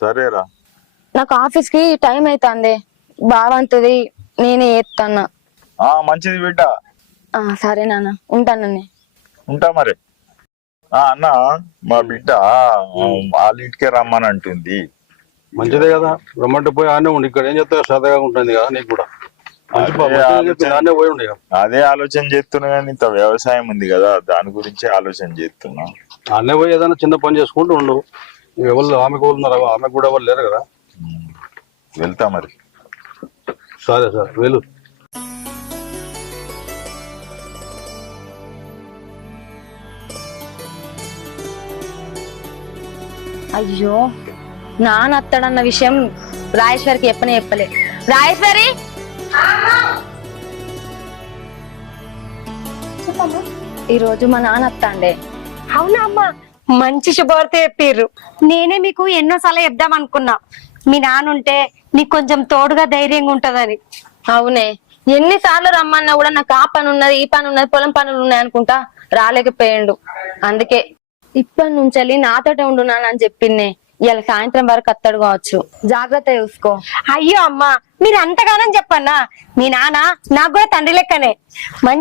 సరేరా. నాకు ఆఫీస్ కి టైం అవుతుంది, బావంతది నేనే ఎత్తాను. మంచిది బిడ్డ. సరే నాన్న, ఉంటానని. ఉంటా మరి. అన్న, మా బిడ్డ వాళ్ళ ఇంటికే రమ్మని అంటుంది. మంచిదే కదా, రమ్మంటే పోయి ఆనే ఉండి ఇక్కడ ఏం చెప్తా సరదాగా ఉంటుంది కదా నీకు కూడా. పోయి ఉండే అదే ఆలోచన చేస్తున్నా కానీ ఇంత వ్యవసాయం ఉంది కదా, దాని గురించి ఆలోచన చేస్తున్నా. ఆనే పోయి ఏదైనా చిన్న పని చేసుకుంటూ ఉండు. ఎవరు ఆమెకు ఉన్నారు, ఆమెకు కూడా ఎవరు లేరు కదా. వెళ్తా మరి. సరే సార్ వెళ్ళు. అయ్యో, నాన్న అత్తడన్న విషయం రాజేశ్వరికి చెప్పలే. రాజేశ్వరి, ఈ రోజు మా నాన్న అత్తండే. అవునా అమ్మా, మంచి శుభవార్త చెప్పిర్రు. నేనే మీకు ఎన్నోసార్లు చెప్దాం అనుకున్నా, మీ నాన్నుంటే నీకు కొంచెం తోడుగా ధైర్యంగా ఉంటదని. అవునే, ఎన్నిసార్లు రమ్మన్నా కూడా నాకు ఆ పని ఉన్నది, ఈ పని ఉన్నది, పొలం పనులు ఉన్నాయి అనుకుంటా రాలేకపోయిండు. అందుకే ఇప్పటి నుంచి నాతోటే ఉండున్నానని చెప్పిందే. ఇవాళ సాయంత్రం వరకు అత్తడు కావచ్చు, జాగ్రత్త చూసుకో. అయ్యో అమ్మా, మీరు అంతగానని చెప్పన్నా, మీ నాన్న నాకు కూడా తండ్రి లెక్కనే. మంచి